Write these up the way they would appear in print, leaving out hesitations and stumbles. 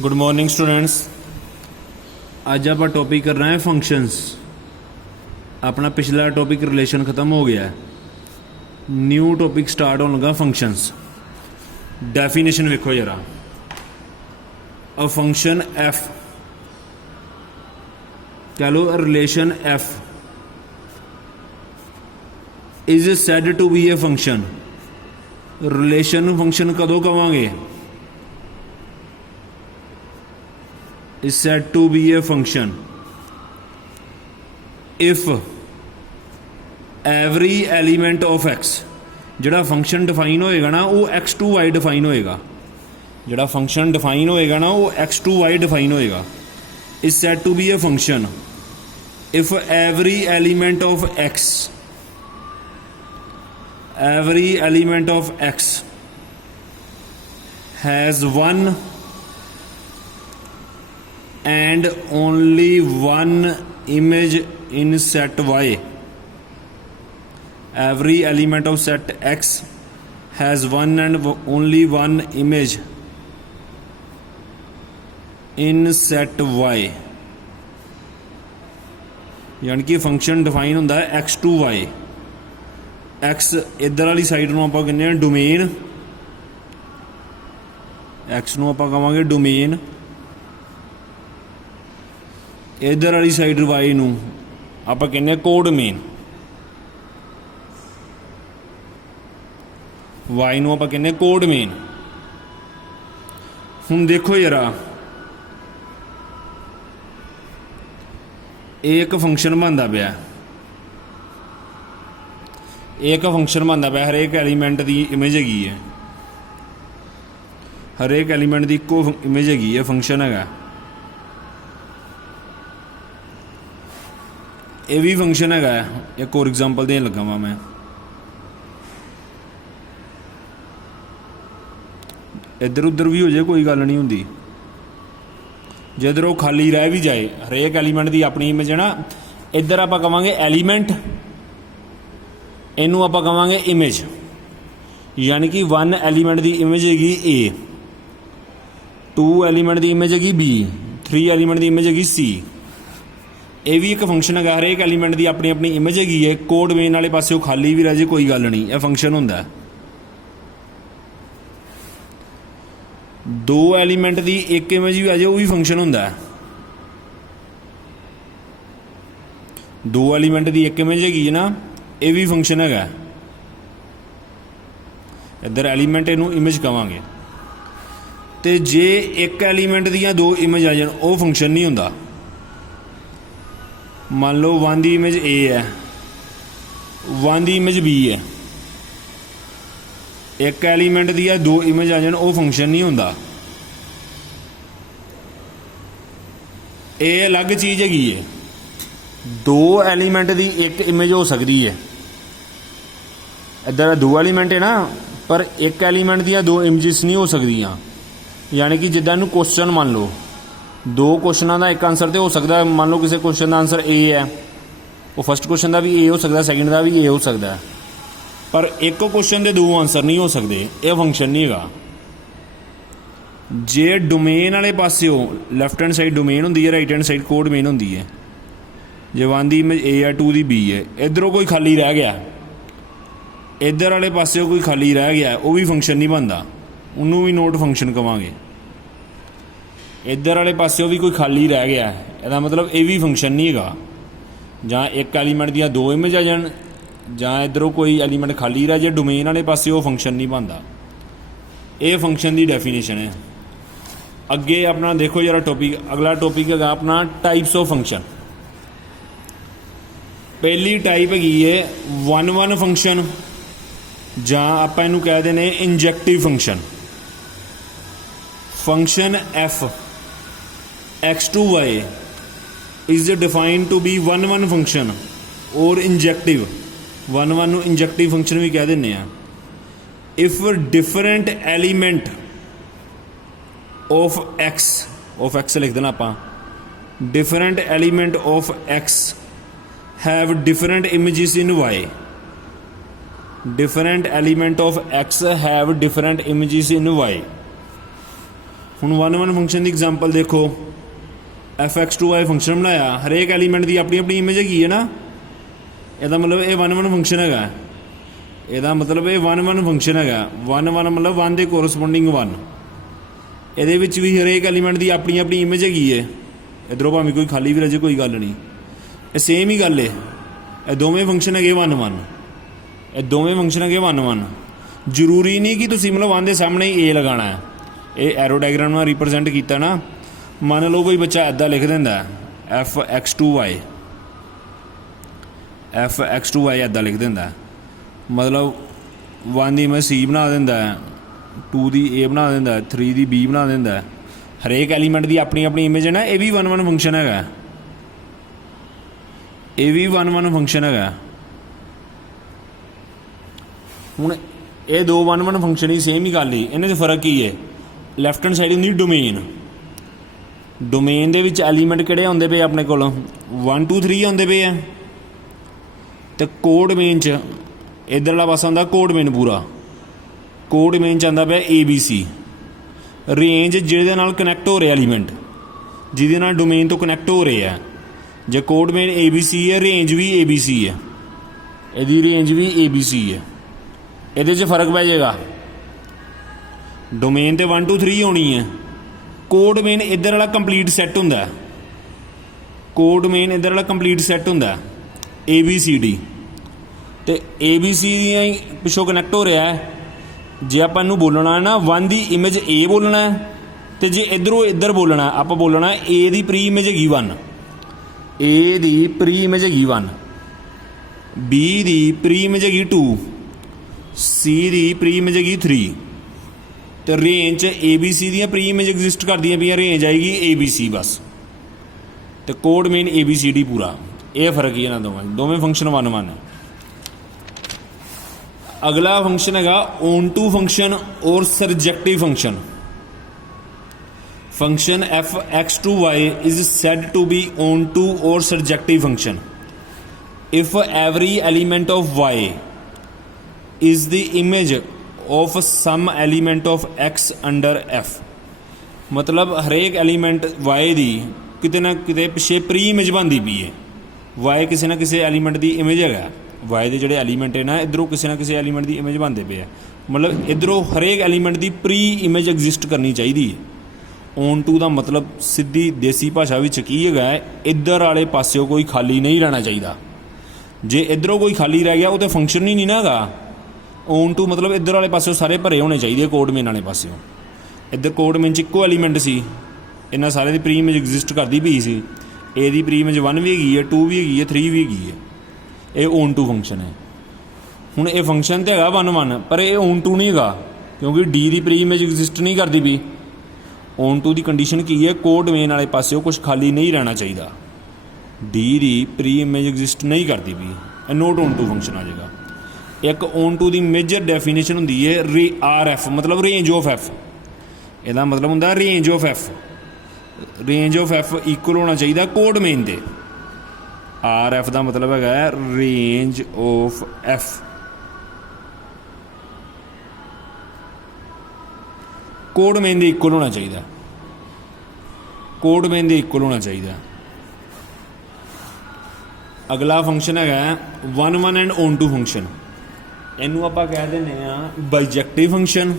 Good morning students. आज आप topic कर रहे हैं फंक्शंस। अपना पिछला टॉपिक रिलेशन ख़त्म हो गया है, न्यू टॉपिक स्टार्ट होने लगा फंक्शंस। डेफिनेशन वेखो जरा। अ फंक्शन एफ, कह लो relation f is said to be a function. Relation function कदों कवांगे? is said to be a function if every element of x, ਜਿਹੜਾ फंक्शन डिफाइन होएगा ना वो x to y डिफाइन होएगा। ਜਿਹੜਾ फंक्शन डिफाइन होएगा ना वो x to y डिफाइन होएगा। is said to be a function if every element of x, every element of x has one and only one image in set y. Every element of set x has one and only one image in set y. यानी कि function define होंदा है x to y। x इधर वाली side ਨੂੰ ਆਪਾਂ ਕਹਿੰਦੇ ਆ ਡੋਮੇਨ, x ਨੂੰ ਆਪਾਂ ਕਹਾਂਗੇ ਡੋਮੇਨ। इधर वाली साइड वाई नूं आपां कहने कोडमेन, वाई नूं आपां कहने कोडमेन। हुण देखो जरा, एक फंक्शन बनता पिया, एक फंक्शन बनता पिया, हरेक एलीमेंट की इमेज हैगी है, हरेक एलीमेंट की इक्को इमेज हैगी है, फंक्शन हैगा। ये भी फंक्शन है। एक और एग्जाम्पल देन लगा वा मैं। इधर उधर भी हो जाए कोई गल नहीं होंदी, जिधर वो खाली रह भी जाए, हरेक एलीमेंट की अपनी इमेज है ना। इधर आप कहांगे एलीमेंट, इनू आप कहांगे इमेज, यानी कि वन एलीमेंट की इमेज हैगी ए, टू एलीमेंट की इमेज हैगी बी, थ्री एलीमेंट की इमेज हैगी सी। ये भी एक फंक्शन है। हर एक एलीमेंट की अपनी अपनी इमेज हैगी है। कोड मेन वाले पासे वो खाली भी रह जाए कोई गल नहीं, यह फंक्शन होंदा है। दो एलीमेंट की एक इमेज भी आ जाए वो भी फंक्शन होंदा है। दो एलीमेंट की एक इमेज हैगी है ना, ये भी फंक्शन है। इधर एलीमेंट इनू इमेज कहांगे। तो जे एक एलीमेंट दियां दो इमेज आ जाए वो फंक्शन नहीं होंदा। मान लो वन की इमेज ए है, वन की इमेज बी है, एक एलीमेंट दी दो इमेज आ जाए वो फंक्शन नहीं होंदा। ये अलग चीज़ हैगी है। दो एलीमेंट की एक इमेज हो सकती है, इधर दो एलीमेंट है ना, पर एक एलीमेंट दी दो इमेजिस नहीं हो सकदियाँ। यानी कि जिद्दां नूं क्वेश्चन मान लो, दो क्वेश्चनों का एक आंसर तो हो सकता है। मान लो किसी क्वेश्चन का आंसर ए है, वो फर्स्ट क्वेश्चन का भी ए हो सकता है, सैकेंड का भी ए हो सकता है, पर एक क्वेश्चन के दो आंसर नहीं हो सकते। ये फंक्शन नहीं है। जे डोमेन वाले पास लैफ्ट हैंड साइड डोमेन होंदी है, right hand side code main होंदी है। जे वन की इमेज ए है, टू की बी है, इधरों कोई खाली रह गया, इधर वाले पास कोई खाली रह गया, वो भी फंक्शन नहीं बनता, उन्होंने भी नोट फंक्शन कहांगे। इधर वाले पासे भी कोई खाली रह गया है, इसका मतलब ये भी फंक्शन नहीं है। जहाँ एक एलीमेंट दियाँ दो इमेज आ जान, जहाँ इधरों कोई एलीमेंट खाली रह जाए डोमेन वाले पासे, वो फंक्शन नहीं बनता। ये फंक्शन की डेफिनेशन है। अगे अपना देखो जरा टॉपिक, अगला टॉपिक है अपना टाइप्स ऑफ फंक्शन। पहली टाइप हैगी है वन वन फंक्शन, जहाँ आप इनू कह देने injective function. Function f x to y is defined to be one one function और इंजैक्टिव। वन वन इंजैक्टिव फंक्शन भी कह देने हैं। If different element of x लिख देना आप, different element of x have different images in y, different element of x have different images in y. ਹੁਣ 1 1 function की एग्जाम्पल देखो, fx2y फंक्शन बनाया, हरेक एलीमेंट की अपनी अपनी इमेज हैगी है ना, ਇਹਦਾ मतलब ये 1 1 फंक्शन हैगा, ਇਹਦਾ मतलब ये 1 1 फंक्शन हैगा। 1 1 मतलब 1 के कोरसपोंडिंग 1, ਇਹਦੇ ਵਿੱਚ भी हरेक एलीमेंट की अपनी अपनी इमेज हैगी है। इधरों भावें कोई खाली भी रहे कोई गल नहीं, ये सेम ही गल है। ये दोवें फंक्शन है 1 1, ये दोवें फंक्शन है 1 1। जरूरी नहीं कि तुसीं मतलब 1 के सामने ही ए लगाना है। ये एरो डायग्राम में रिप्रजेंट किया ना, मान लो कोई बच्चा इदा लिख देंदा fx2y, fx2y इदा लिख देंदा, मतलब 1 की इमेज सी बना देंदा, 2 की ए बना देंदा, 3 की बी बना देंदा। हरेक एलीमेंट की अपनी अपनी इमेज है ना, ये भी 1 1 फंक्शन है, ये भी 1 1 फंक्शन है। हुण ये 2 1 1 फंक्शन ही सेम ही गल ही, इन्हां 'च फर्क की है। लैफ्ट हैंड साइड होंदी डोमेन, डोमेन दे विच एलीमेंट किहड़े आउंदे पे अपने कोल 1 2 3 आउंदे पे है, ते कोड मेन च इधरला पासा आउंदा कोड मेन पूरा, कोड मेन च आंदा पे ABC रेंज जिहदे नाल कनैक्ट हो रहे एलीमेंट, जिहदे नाल डोमेन तो कनैक्ट हो रहे हैं। जे कोड मेन ABC है, रेंज भी ABC है, इहदी रेंज भी ABC है। इहदे च फर्क पै जाएगा, डोमेन तो 1 2 3 होनी है, कोड मेन इधर वाला कंप्लीट सैट हुंदा, कोड मेन इधर वाला कंप्लीट सैट हुंदा ABCD, तो ABC पिछों कनैक्ट हो रहा है। जे आपां नूं बोलना है ना 1 की इमेज A बोलना है, तो जे इधरों इधर बोलना है आप बोलना है A की प्री इमेज हैगी 1, A की प्री इमेज हैगी 1, B की प्री इमेज हैगी 2, C की प्री इमेज हैगी 3, तो रेंज ABC दी प्री इमेज एग्जिस्ट करदियां पियां, रेंज आएगी ABC बस, तो कोड मेन ABCD पूरा। ये फर्क ही है ना, दोवें फंक्शन 1 1 है। अगला फंक्शन है ऑन टू फंक्शन और surjective function. Function fx2y is said to be on to or surjective function if every element of y is the image of some element of x under f। मतलब हरेक element y दी किते ना किते पिछे pre image बनती पई है, y किसी ना किसी एलीमेंट की इमेज है, वाई के जोड़े एलीमेंट है ना इधरों किसी ना किसी एलीमेंट की इमेज बनते पे है, मतलब इधरों हरेक एलीमेंट की प्री इमेज एग्जिस्ट करनी चाहिए। ऑन टू का मतलब सीधी देसी भाषा में की है, इधर वाले पासों कोई खाली नहीं रहना चाहिए। जे इधरों कोई खाली रह गया वो तो फंक्शन ही नहीं ना गा। ऑन टू मतलब इधर वाले पासों सारे भरे होने चाहिए, कोड मेन वाले पासों। इधर कोड मेन च इक्को एलीमेंट सी, इन्होंने सारे की प्री इमेज एग्जिस्ट करती पई सी, ए की प्री इमेज 1 भी हैगी है, 2 भी हैगी है, 3 भी हैगी है। ये ऑन टू फंक्शन है। हुण ये फंक्शन तो है 1 1, पर यह ऑन टू नहीं है क्योंकि डी की प्री इमेज एग्जिस्ट नहीं करती पई। ऑन टू की कंडीशन की है, कोड मेन वाले पासों कुछ खाली नहीं रहना चाहिए, डी की प्री इमेज एग्जिस्ट नहीं करती पई, नोट ऑन टू फंक्शन आ जाएगा। एक ऑन टू की मेजर डेफिनेशन होंदी है RF मतलब रेंज ऑफ एफ, यदा मतलब होंदा range of F, range of F equal होना चाहिए कोड मेन दे। RF का मतलब है range of F, code main they equal होना चाहिए, कोड मेन दे इक्वल होना चाहिए। अगला फंक्शन है 1 1 एंड ऑन टू फंक्शन। इनू आप कह दें बाइजेक्टिव फंक्शन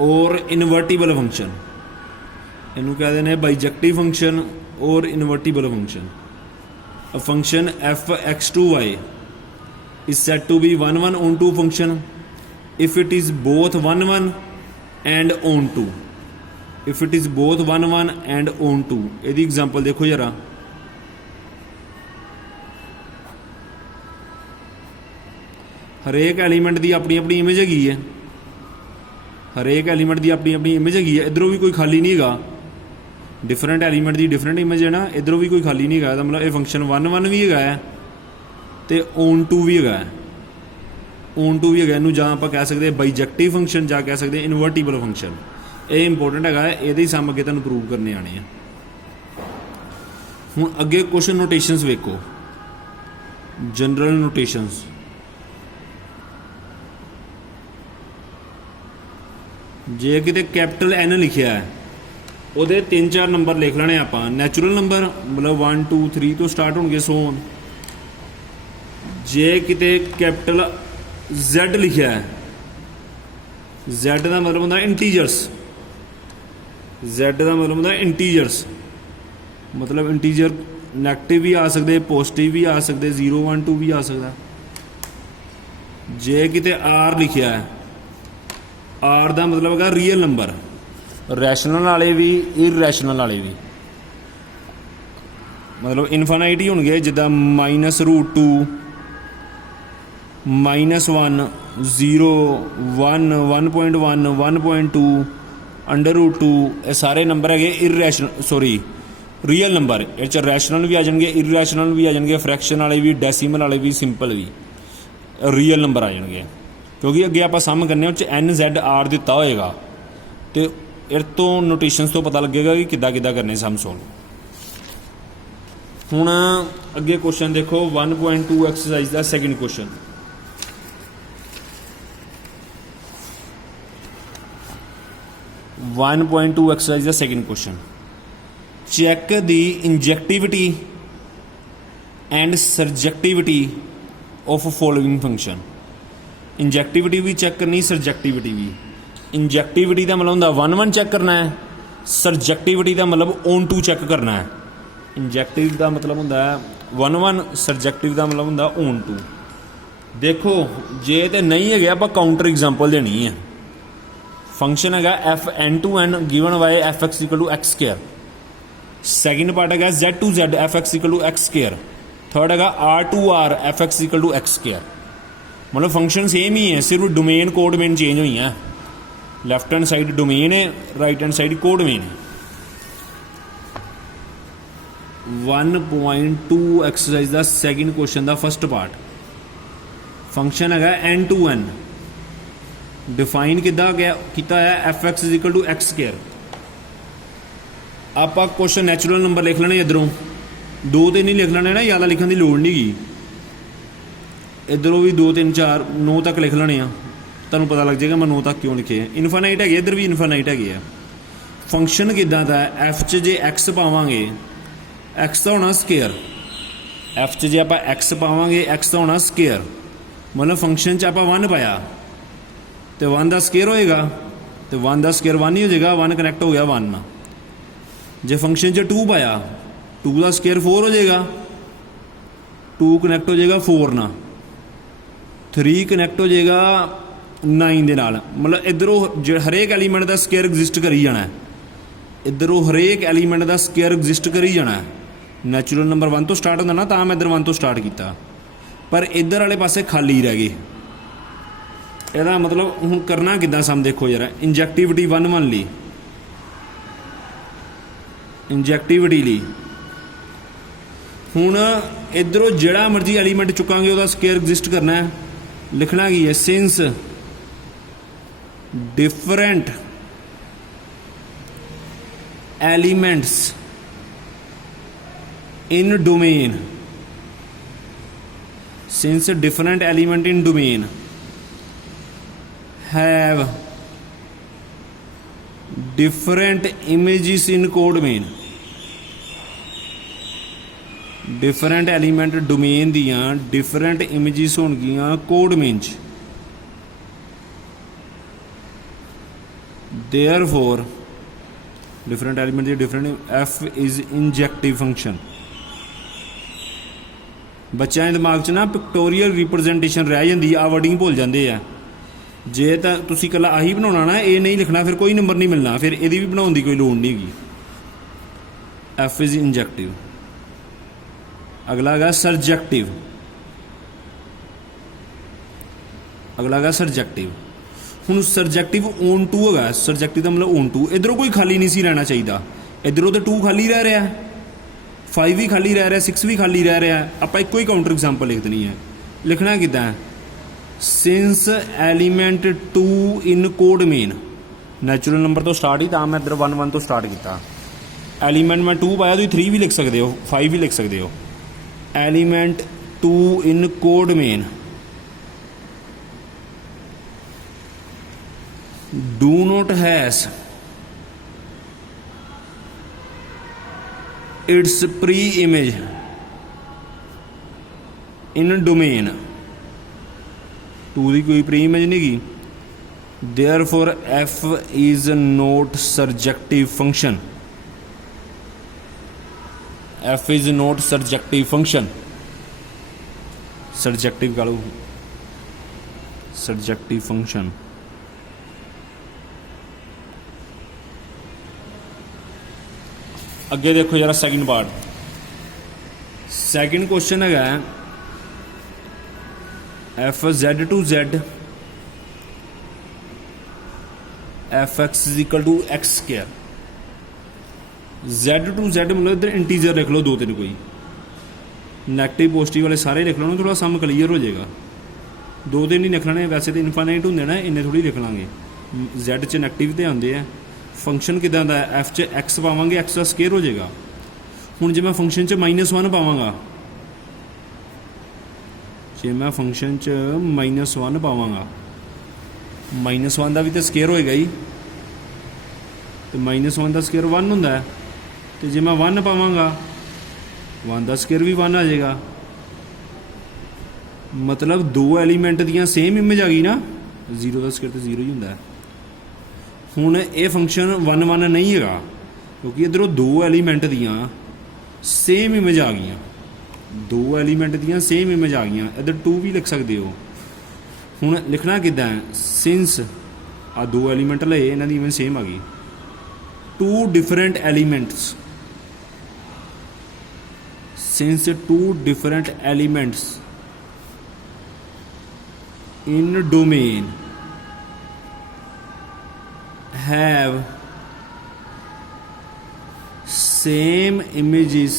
और इनवर्टिबल फंक्शन। इनू कह दें बाइजेक्टिव फंक्शन और invertible function. A function fx2y is said to be 1 1 on 2 function if it is both 1 1 and on 2। if it is both 1 1 and on 2। ਇਹਦੀ एग्जांपल देखो जरा, हरेक एलीमेंट की अपनी अपनी इमेज हैगी है, हरेक एलीमेंट की अपनी अपनी इमेज हैगी है, इधरों भी कोई खाली नहीं है, डिफरेंट एलीमेंट की डिफरेंट इमेज है ना, इधरों भी कोई खाली नहीं है। मतलब ये फंक्शन 1 1 भी है तो ऑन टू भी है, ऑन टू भी है। इनू जां आप कह सकते बाइजेक्टिव फंक्शन, जा कह सकते इनवर्टिबल फंक्शन। ये इंपोर्टेंट है, ये सम अगे तुहानूं प्रूव करने आने हैं। हुण अगे क्वेश्चन नोटेशनस वेखो, जनरल नोटेशनस। जे किते कैपिटल एन लिखिया है ਉਹਦੇ 3-4 नंबर लिख लेने आप नैचुरल नंबर मतलब 1 2 3 तो स्टार्ट होंगे सो ऑन। जे किते कैपिटल Z लिखिया है Z का मतलब होंदा इंटीजर्स Z का मतलब होंदा इंटीजर्स मतलब इंटीजर नैगेटिव भी आ सकते पॉजिटिव भी आ सकते 0 1 2 भी आ सकता। जे किते R लिखिया है R का मतलब है रियल नंबर रैशनल वाले भी इरैशनल वाले भी मतलब इनफाइनाइट ही होंगे जिदा -√2 -1 0 1 1.1 1.2 √2 ये सारे नंबर है इरैशनल सॉरी रियल नंबर ये रैशनल भी आ जाएंगे इरैशनल भी आ जाएंगे फ्रैक्शन वाले भी डेसीमल वाले भी सिंपल भी रियल नंबर आ जाएंगे क्योंकि अगे आप सम करने NZR दिता होएगा तो इस तो नोटेशनस तो पता लगेगा कि किद्दां किद्दां करने सम सोल्व। हुण अगे क्वेश्चन देखो 1.2 एक्सरसाइज का सैकेंड क्वेश्चन 1.2 एक्सरसाइज का second question check the injectivity and surjectivity of following function. Injectivity भी चैक करनी सर्जैक्टिविटी भी। इंजैक्टिविटी का मतलब होंदा 1 1 चैक करना है सरजैक्टिविटी का मतलब ऑन टू चैक करना है। इंजैक्टिव का मतलब होंदा 1 1 सरजैक्टिव का मतलब होंदा ऑन टू। देखो जे तो नहीं है आप काउंटर एग्जाम्पल देनी है। फंक्शन है FN2N given by fx = x²। Second part है Z2Z fx = x²। थर्ड है R2R fx = x²। मतलब फंक्शन सेम ही है सिर्फ डोमेन कोड मेन चेंज हुई है। लैफ्ट हैंड साइड डोमेन है right hand side code main है। 1.2 एक्सरसाइज का सैकेंड क्वेश्चन का फर्स्ट पार्ट फंक्शन है N2N डिफाइन किदा किया है fx = x²। आप क्वेश्चन नैचुरल नंबर लिख लेने इधरों 2 तो नहीं लिख लेने ना ज़्यादा लिखने की लोड़ नहीं गी इधरों भी 2 3 4 9 तक लिख लेने तुहानूं पता लग जाएगा मैं 9 तक क्यों लिखे इनफाइनाइट है इधर भी इनफाइनाइट है। फंक्शन किदा दा एफ च जे एक्स पावांगे एक्स का होना स्केयर एफ च जे आप एक्स पावांगे एक्स का होना स्केयर मतलब फंक्शन च आप 1 पाया तो 1 का स्केयर होएगा तो 1 का स्केयर 1 ही हो जाएगा 1 कनैक्ट हो गया 1 जे फंक्शन च 2 पाया 2 का स्केयर 4 हो जाएगा 2 कनैक्ट हो जाएगा 4 ना 3 कनैक्ट हो जाएगा 9 के नाल मतलब इधरों हरेक एलीमेंट का स्केयर एग्जिस्ट करी जाना है। इधरों हरेक एलीमेंट का स्केयर एग्जिस्ट करी जाना है। नैचुरल नंबर 1 तो स्टार्ट होंदा ना तो मैं इधर 1 तो स्टार्ट किया पर इधर वाले पासे खाली रह गए। यदा मतलब हुण करना किद्दां सम देखो यार इंजैक्टिविटी 1 1 ली इंजैक्टिविटी ली हुण इधरों जिहड़ा मर्जी एलीमेंट चुकांगे उसका स्केयर एग्जिस्ट करना है। लिखना की है since different elements in domain since different element in domain have different images in codomain different element domain दियां different images होणगियां codomain च therefore different element the different f is injective function। बच्चों के दिमाग च ना पिक्टोरियल रिप्रजेंटेशन रह जाती है आ वर्डिंग भुल जाते हैं जे तो तुसी कला आही बनाना ना ये नहीं लिखना फिर कोई नंबर नहीं मिलना फिर ये भी बनाने की कोई लोड़ नहीं हैगी। F is injective. अगला है सर्जैक्टिव अगला है सर्जैक्टिव। हुण सर्जैक्टिव ऑन टू है सर्जैक्टिव का मतलब ऑन टू इधरों कोई खाली नहीं सी रहना चाहिए इधरों तो 2 खाली रह रहा है 5 भी खाली रह रहा है 6 भी खाली रह रहा है आप एक कोई काउंटर एग्जाम्पल लिख देनी है। लिखना कितना है सिंस एलीमेंट 2 इन कोड मेन नैचुरल नंबर तो स्टार्ट ही था मैं इधर 1 1 तो स्टार्ट किया एलीमेंट मैं 2 पाया तो 3 भी लिख सकते हो 5 भी लिख सकते हो। Element 2 in code main do not has its pre-image in domain 2 ਦੀ ਕੋਈ ਪ੍ਰੀ ਇਮੇਜ नहीं गी, therefore f is not surjective function, f is not surjective function, surjective कह लो, surjective function। अगे देखो जरा सैकेंड पार्ट, सैकेंड क्वेश्चन है F Z to Z F x is equal to X square, Z to Z मतलब इधर integer लिख लो दो तीन, कोई नैगेटिव पॉजिटिव वाले सारे लिख लो ना, थोड़ा सम क्लीयर हो जाएगा। दो तीन ही लिख लेने, वैसे तो इनफाइनाइट होंगे ना, इन्ने थोड़ी लिख लाँगे। जेड च नैगेटिव तो आते हैं, फंक्शन किदा दा एफ च एक्स पावांगे एक्स का स्केयर हो जाएगा। हुण जे मैं फंक्शन च -1 पावांगा, जे मैं फंक्शन च -1 पावांगा, -1 का भी तो स्केयर होएगा ही, तो -1 का स्केयर 1 होंदा है, तो जे मैं 1 पावांगा 1 का स्केयर भी 1 आ जाएगा। मतलब दो एलीमेंट दियाँ सेम इमेज आ गई ना, 0 का स्केयर तो 0 ही होंदा है। हुण ये फंक्शन 1 1 नहीं है, क्योंकि इधरों दो एलीमेंट दियाँ सेम इमेज आ गई, दो एलीमेंट दियाँ सेम इमेज आ गई, इधर 2 भी लिख सकते हो। हुण लिखना किद्दां है, सिंस आ दो एलीमेंट लए, इन्हां दी इमेज सेम आ गई, 2 different elements, since 2 different elements in domain have same images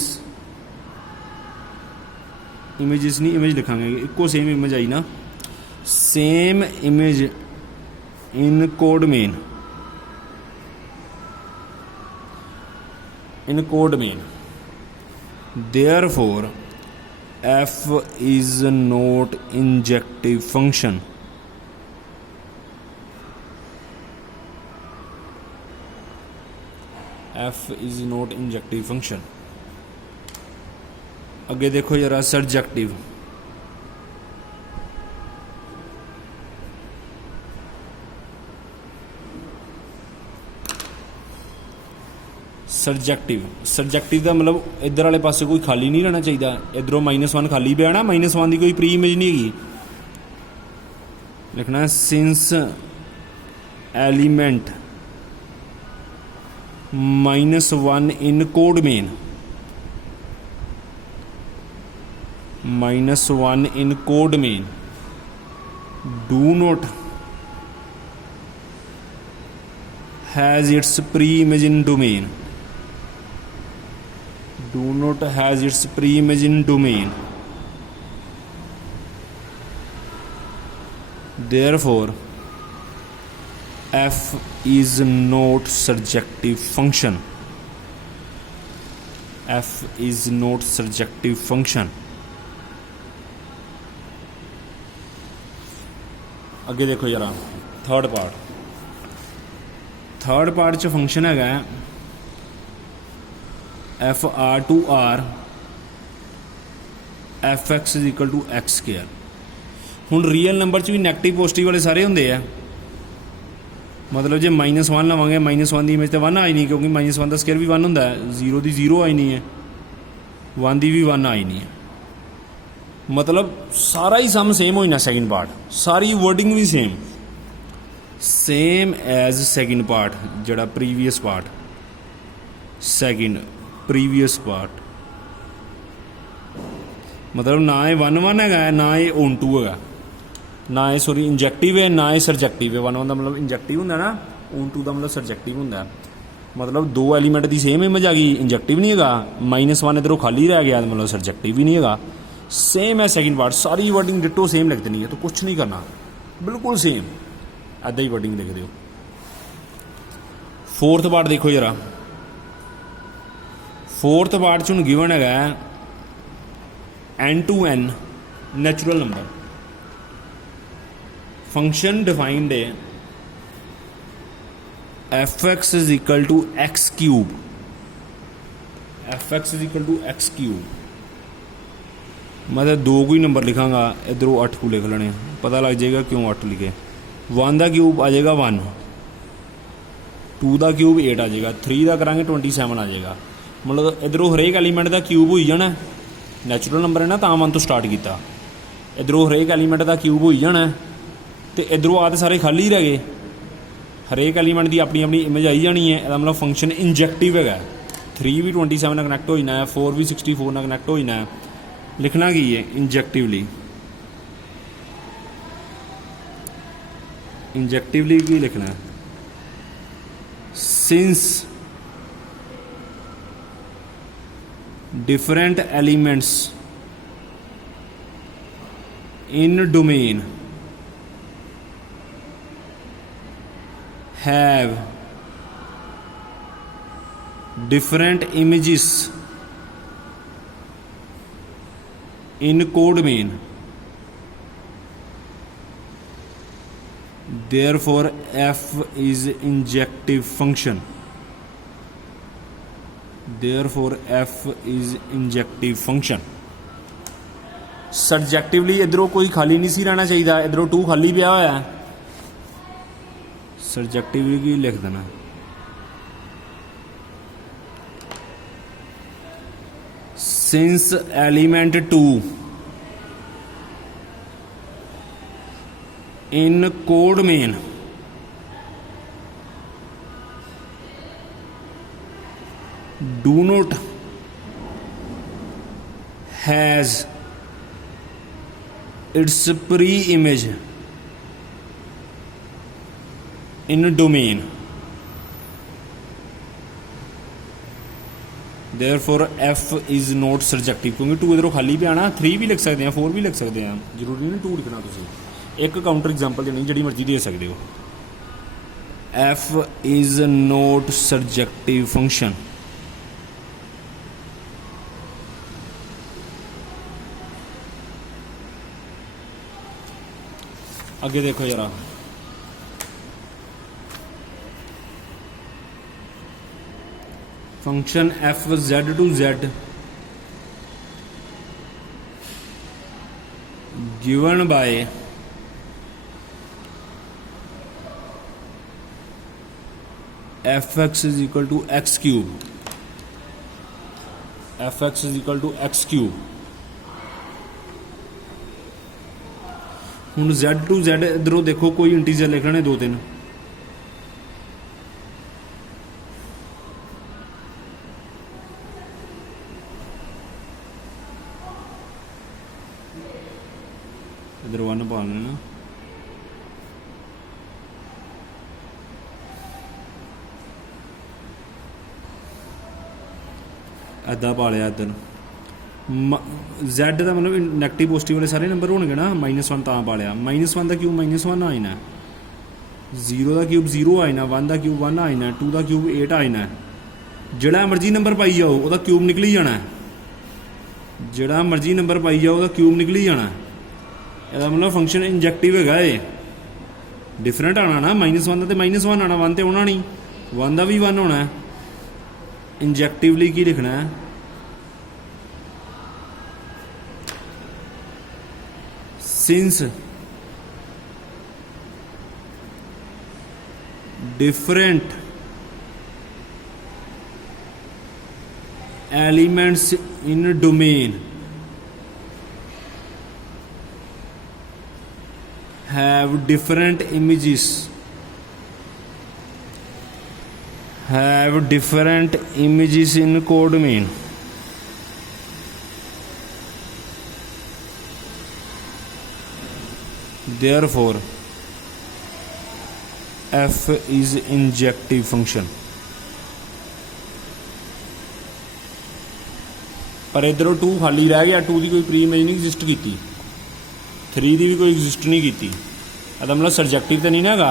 नहीं image लिखांगे, eco same image I ना, same image in code main, therefore f is not injective function, f is not injective function। अगे देखो जरा surjective, ਸਰਜੈਕਟਿਵ ਦਾ मतलब इधर वाले पासे कोई खाली नहीं रहना चाहिए, इधरों -1 खाली पे आना, -1 की कोई प्री इमेज नहीं हैगी। लिखना है since element -1 in code main, -1 in code main do not has its pre image in domain, do not has its pre-image in domain, therefore f is not surjective function, f is not surjective function। अगे देखो जरा third part च function है F R to R F x is equal to X square. हुण real number च भी negative positive वाले सारे होंगे है, मतलब जे -1 लवांगे, -1 की इमेज तो 1 आई नहीं, क्योंकि -1 का स्केयर भी 1 होंदा है, 0 की 0 आई नहीं है, 1 की भी 1 आई नहीं है। मतलब सारा ही सम सेम होना, सैकेंड पार्ट सारी वर्डिंग भी सेम एज सैकेंड पार्ट, जड़ा previous part, second previous part, मतलब ना ये 1 1 है, ना ये ऑन 2 है, ना ये सॉरी इंजैक्टिव है, ना ये सर्जेक्टिव है। 1 1 का मतलब इंजैक्टिव होंगे ना, ऑन 2 का मतलब सर्जेक्टिव होंगे। मतलब दो एलीमेंट की सेम इमेज आ गई, इंजैक्टिव नहीं है, -1 इधरों खाली रह गया, मतलब सर्जेक्टिव भी नहीं है, सेम है सैकेंड पार्ट। सारी वर्डिंग डिटो सेम लिख देनी है, तो कुछ नहीं करना, बिल्कुल सेम ऐदा ही वर्डिंग लिख दो। फोर्थ पार्ट देखो जरा, फोर्थ पार्ट च गिवन है n to n natural number, function defined है F x is equal to x cube, F x is equal to x cube. मैं तो दो कोई नंबर लिखांगा, इधरों 8 को लिख लेने, पता लग जाएगा क्यों 8 लिखे। 1 का क्यूब आ जाएगा 1, 2 का क्यूब 8 आ जाएगा, 3 का करांगे 27 आ जाएगा। मतलब इधरों हरेक एलीमेंट का क्यूब हो जाना, नैचुरल नंबर है ना तो 1 तो स्टार्ट किया। इधरों हरेक एलीमेंट का क्यूब हो जाना, तो इधरों आ तो सारे खाली रह गए। हरेक एलीमेंट की अपनी अपनी इमेज आई जानी है। मतलब फंक्शन इंजैक्टिव है। 3 भी 27 ਨਾਲ कनैक्ट हो जाना है, 4 भी 64 ਨਾਲ कनैक्ट हो जाना है। लिखना की है इंजैक्टिवली, इंजैक्टिवली की लिखना है, since different elements in domain have different images in codomain, therefore f is injective function, therefore f is injective function। subjectively इधरों कोई खाली नहीं सी रहना चाहिए, इधरों 2 खाली पिया होया है, सब्जेक्टिवली की लिख देना। Since element 2 in कोडमेन do not has its pre image in domain, therefore F is not subjective, क्योंकि 2 इधरों खाली पे आना। 3 भी लिख सकते हैं, 4 भी लिख सकते हैं, जरूरी नहीं 2 लिखना। तुम एक काउंटर एग्जाम्पल देनी, जी मर्जी दे सकते हो। F is not subjective function. आगे देखो जरा, function F Z to Z given by F x is equal to x cube, F x is equal to x cube. हुण जेड टू जेड इधरों देखो कोई इंटीजर लिख लेने 2-3, इधर 1 पा लेना, अद्धा पा लिया इधर। Z का मतलब नैगेटिव पॉजिटिव वाले सारे नंबर होंगे ना, -1 तां पा लिया। -1 का क्यूब -1 आ जाना, 0 का क्यूब 0 आ जाना, 1 का क्यूब 1 आ जाना, 2 का क्यूब 8 आ जाना। जिहड़ा मर्जी नंबर पाई जाओ उसका क्यूब निकली जाना, जिहड़ा मर्जी नंबर पाई जाओ उसका क्यूब निकली जाना। ਇਹਦਾ मतलब फंक्शन इंजैक्टिव है। ये डिफरेंट आना ना, -1 का तो -1 आना, 1 तो आना नहीं, 1 का भी 1 होना है। इंजैक्टिवली की लिखना है, since different elements in domain have different images, have different images in codomain, therefore f is injective function। पर इधरों 2 खाली रह गया, 2 की कोई प्री इमेज नहीं एग्जिस्ट की, 3 की भी कोई एग्जिस्ट नहीं की। ਇਹਦਾ मतलब सब्जेक्टिव तो नहीं ना हैगा,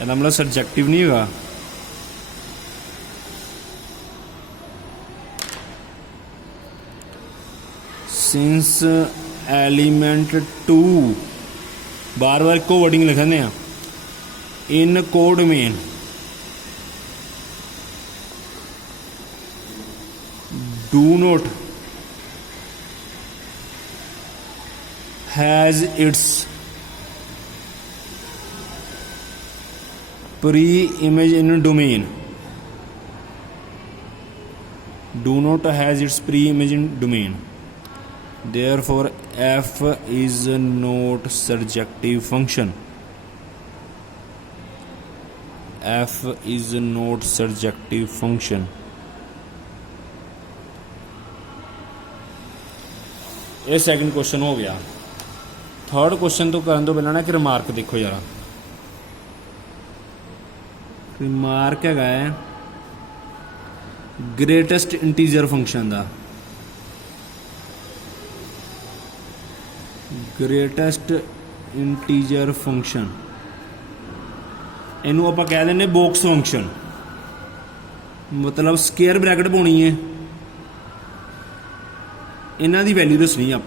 ਇਹਦਾ मतलब सब्जेक्टिव नहीं हैगा। सिंस एलिमेंट 2 बार बार को वर्डिंग लिखने इन कोडमेन do not has its pre-image in domain. Do not has its pre-image in domain. Therefore f is not surjective function. F is not surjective function. ये सैकेंड क्वेश्चन हो गया। Third question तो करने तो पहला ना कि रिमार्क देखो यार, रिमार्क है ग्रेटेस्ट इंटीजर फंक्शन का। ग्रेटेस्ट इंटीजर फंक्शन इनू आप कह दें बॉक्स फंक्शन, मतलब स्केयर ब्रैकेट पानी है, इन्हां दी वैल्यू दसनी आप।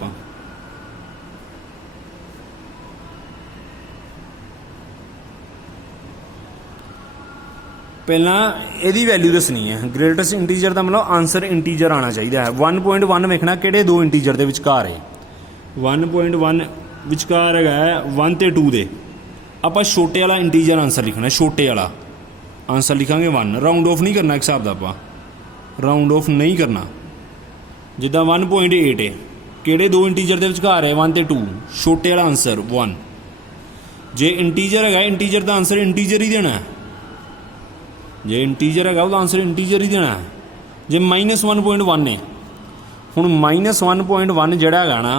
पहला यदी वैल्यू दसनी है। ग्रेटेस्ट इंटीजर का मतलब आंसर इंटीजर आना चाहिए है। 1.1 वेखना किहड़े दो इंटीजर के विचकार है। 1.1 विचकार है 1 ते 2 दे। आप छोटे वाला इंटीजर आंसर लिखना, छोटे वाला आंसर लिखांगे 1। राउंड ऑफ नहीं करना एक हिसाब का, आप राउंड ऑफ नहीं करना। जिदा 1.8 है, किहड़े दो इंटीजर के विचकार है 1 ते 2, छोटे वाला आंसर 1। जे इंटीजर है इंटीजर का आंसर इंटीजर ही देना है। जे इंटीजर है उसका आंसर इंटीजर ही देना है। जे -1.1 है, हुण -1.1 जिहड़ा है ना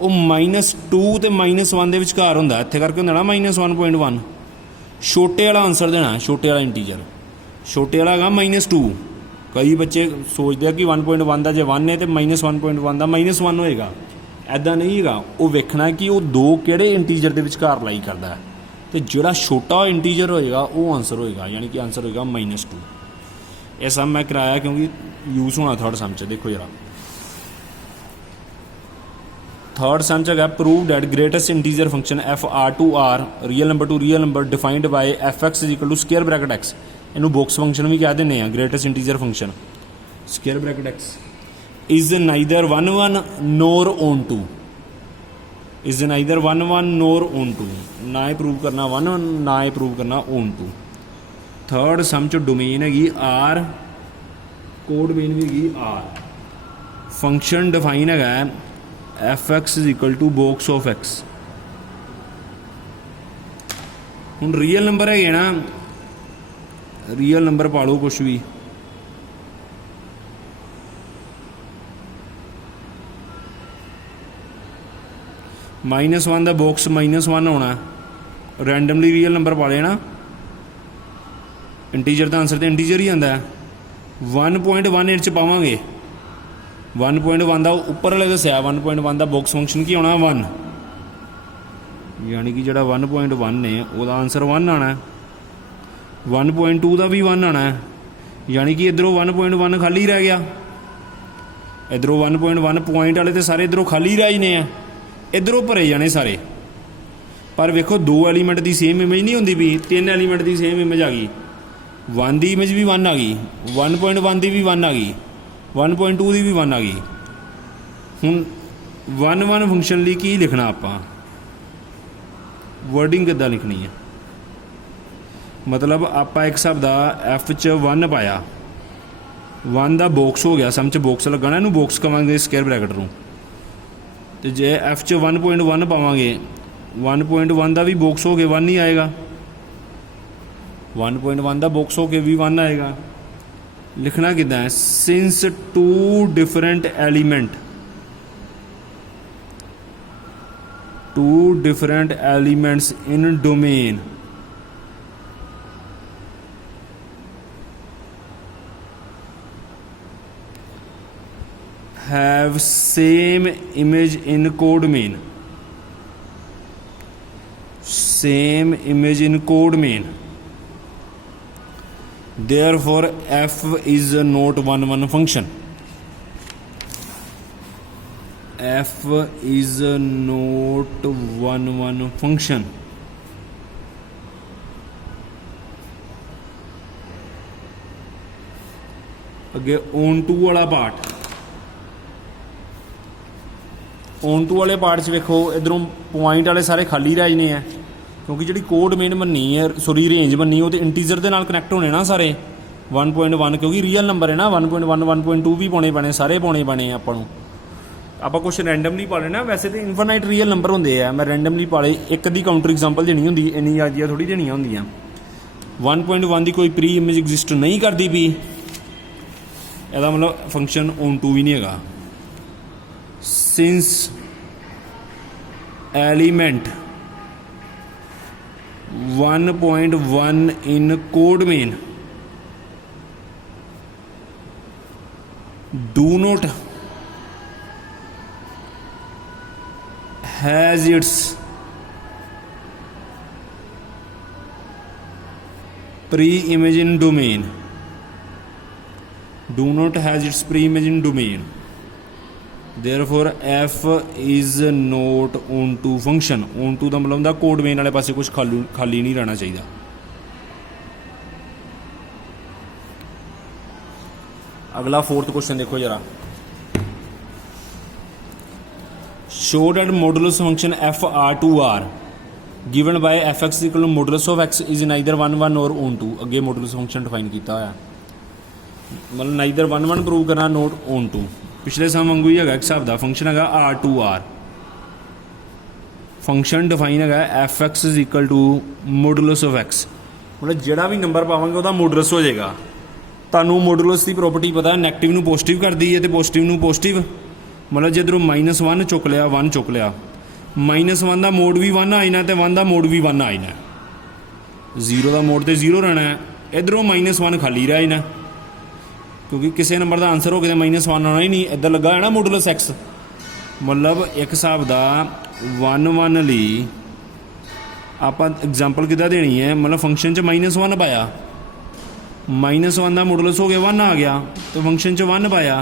वो -2 ते -1 के विचकार हुंदा, इत्थे करके हुंदा ना -1.1। छोटे वाला आंसर देना है, छोटे वाला इंटीजर। छोटे वाला है -2। कई बच्चे सोचते हैं कि 1.1 का जे 1 है तो -1.1 का -1 होएगा, ऐदा नहीं है। वो वेखना कि वो दो किहड़े इंटीजर के विचकार लाई करता है, तो जोड़ा छोटा इंटीजर होएगा वो आंसर होएगा, यानी कि आंसर होएगा -2। यह सब मैं कराया क्योंकि यूज होना थर्ड सम च। देखो जरा थर्ड सम च है prove that greatest integer function F R to R real number to real number defined by F x is equal to square bracket X. इनू बॉक्स फंक्शन भी कह देने हैं। Greatest integer function square bracket X is neither 1 nor onto, is neither 1 nor onto. ना ही prove करना 1, ना ही प्रूव करना ऑन टू। थर्ड सम च डोमेन हैगी आर, कोड मेन भी हैगी आर। फंक्शन डिफाइन है F x is equal to box of X. हुण रियल नंबर है ना, रियल नंबर पा लो कुछ भी। -1 का बॉक्स -1 होना, रैंडमली रियल नंबर पा लेना। इंटीजर का आंसर तो इंटीजर ही आता है। 1.1 इच पावांगे, 1.1 का उपर वाले दसिया 1.1 का बॉक्स फंक्शन की होना 1, यानी कि जो 1.1 है वह आंसर 1 आना है। 1.2 का भी 1 आना है, यानी कि इधरों 1.1 खाली रह गया। इधरों 1.1 पॉइंट वाले तो सारे इधरों खाली रह जाने हैं, इधरों भरे जाने सारे। पर वेखो 2 एलीमेंट की सेम इमेज नहीं होंगी भी, 3 एलीमेंट की सेम इमेज आ गई। 1 की इमेज भी 1 आ गई, 1.1 की भी 1 आ गई, 1.2 की भी 1 आ गई। हुण 1 फंक्शन लिए की लिखना, आप वर्डिंग किद्दां लिखनी है। मतलब आप एक हिसाब का एफ च 1 पाया, 1 का बॉक्स हो गया, सम च बॉक्स लगना, इनू बॉक्स कवांगे स्केयर ब्रैकेट नूं। तो जे एफ च 1.1 पावांगे, 1.1 का भी बॉक्स हो के 1 ही आएगा, 1.1 का बॉक्स हो के भी 1 आएगा। लिखना कितना है, since 2 different element, 2 different elements in domain have same image in codomain, same image in codomain, therefore f is not 1 function, f is not 1 function। अगे ऑन टू वाला पार्ट, ऑन टू वाले पार्ट च वेखो इधरों point वाले सारे खाली रह जाने हैं क्योंकि जी कोड मेन बननी है, सॉरी रेंज बननी वो तो इंटीजर के नाल कनैक्ट होने ना सारे 1.1 क्योंकि रियल नंबर है ना 1.1 1.2 भी पाने पैने, सारे पाने पैने आपां नूं। ਆਪਾਂ कुछ रैंडमली पा लेना, वैसे तो इनफाइनाइट रियल नंबर होंगे है, मैं रैंडमली पाले एक दी काउंटर एग्जाम्पल देनी होंगी, इन्नी आजियां थोड़ी देनियां होंदियां। 1.1 की कोई प्री इमेज एग्जिस्ट नहीं करती पी, ਇਹਦਾ मतलब फंक्शन ऑन टू भी नहीं है। Since element 1.1 in code main do not has its pre-image in domain, do not has its pre-image in domain, therefore f is not onto function। onto ਦਾ ਮਤਲਬ ਹੁੰਦਾ code main ਵਾਲੇ ਪਾਸੇ ਕੁਝ ਖਾਲੀ ਨਹੀਂ ਰਹਿਣਾ ਚਾਹੀਦਾ। ਅਗਲਾ 4th क्वेश्चन देखो जरा, show that modulus function FR2R given by fx equal to modulus of x is neither 1 1 or on 2। अगे modulus function डिफाइन किया होया, मतलब neither 1 1 प्रूव करना नॉट on 2। पिछले सम वांगू ही है एक हिसाब का फंक्शन है R2R, फंक्शन डिफाइन है fx is equal to modulus of x, मतलब जोड़ा भी नंबर पावांगे वह modulus हो जाएगा। तुहानू modulus की प्रॉपर्टी पता है, नैगेटिव नू पॉजिटिव कर दी है तो पॉजिटिव नू पॉजिटिव, मतलब जिधरों -1 चुक लिया 1 चुक लिया, -1 का मोड भी 1 आ जाना तो 1 का मोड भी 1 आ जाना, 0 का मोड तो 0 रहना है, इधरों -1 खाली रह जाना क्योंकि किसी नंबर का आंसर हो गया -1 आना ही नहीं, इधर लगा है ना मॉडुलस एक्स, मतलब एक हिसाब का 1 1 ली आप एग्जाम्पल किदा देनी है, मतलब फंक्शन च -1 पाया, -1 का मॉडुलस हो गया 1 आ गया, तो फंक्शन च 1 पाया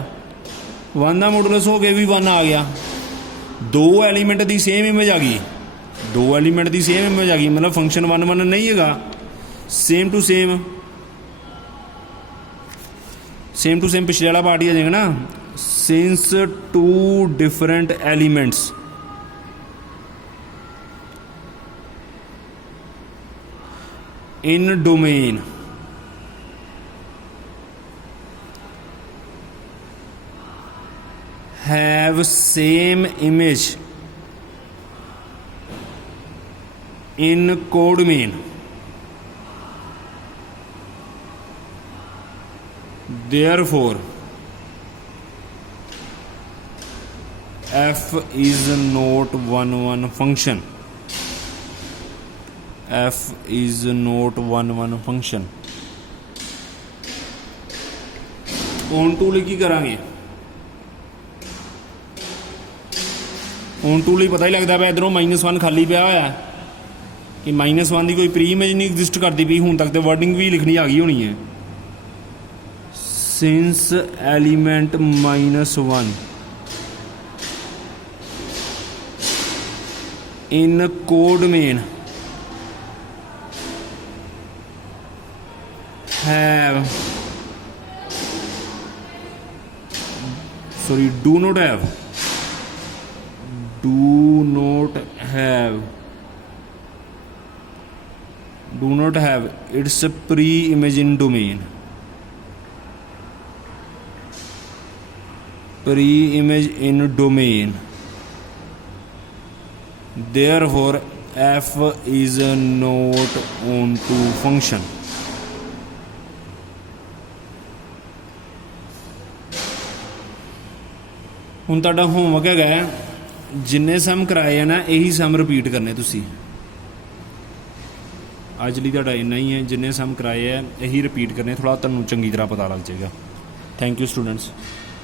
1 का मॉडुलस हो गया भी 1 आ गया, दो एलीमेंट की सेम इमेज आ गई, दो एलीमेंट की सेम इमेज आ गई, मतलब फंक्शन 1 1 नहीं है, सेम टू सेम पिछले वाला पार्ट ही आ जाएगा ना। Since to different elements in domain have same image in code main, therefore f is not 1 1 function, f is not 1 1 function। on to की करांगे, ऑन टू ਲਈ पता ही लगता पाया इधरों -1 खाली पिया होया कि -1 की कोई प्री इमेज नहीं एग्जिस्ट करती पई, हुण तक तो वर्डिंग भी लिखनी आ गई होनी है। Since element -1 in code men have, sorry do not have, do not have its pre-image in domain, pre-image in domain, therefore f is not onto function। हुण तुहाडा होमवर्क है जिन्ने सम कराए हैं ना यही सम रिपीट करने तुसी, अज लिए तुहाडा इन्ना ही है, जिन्ने सम कराए हैं यही रिपीट करने, थोड़ा तुहानूं चंगी तरह पता लग जाएगा। Thank you students.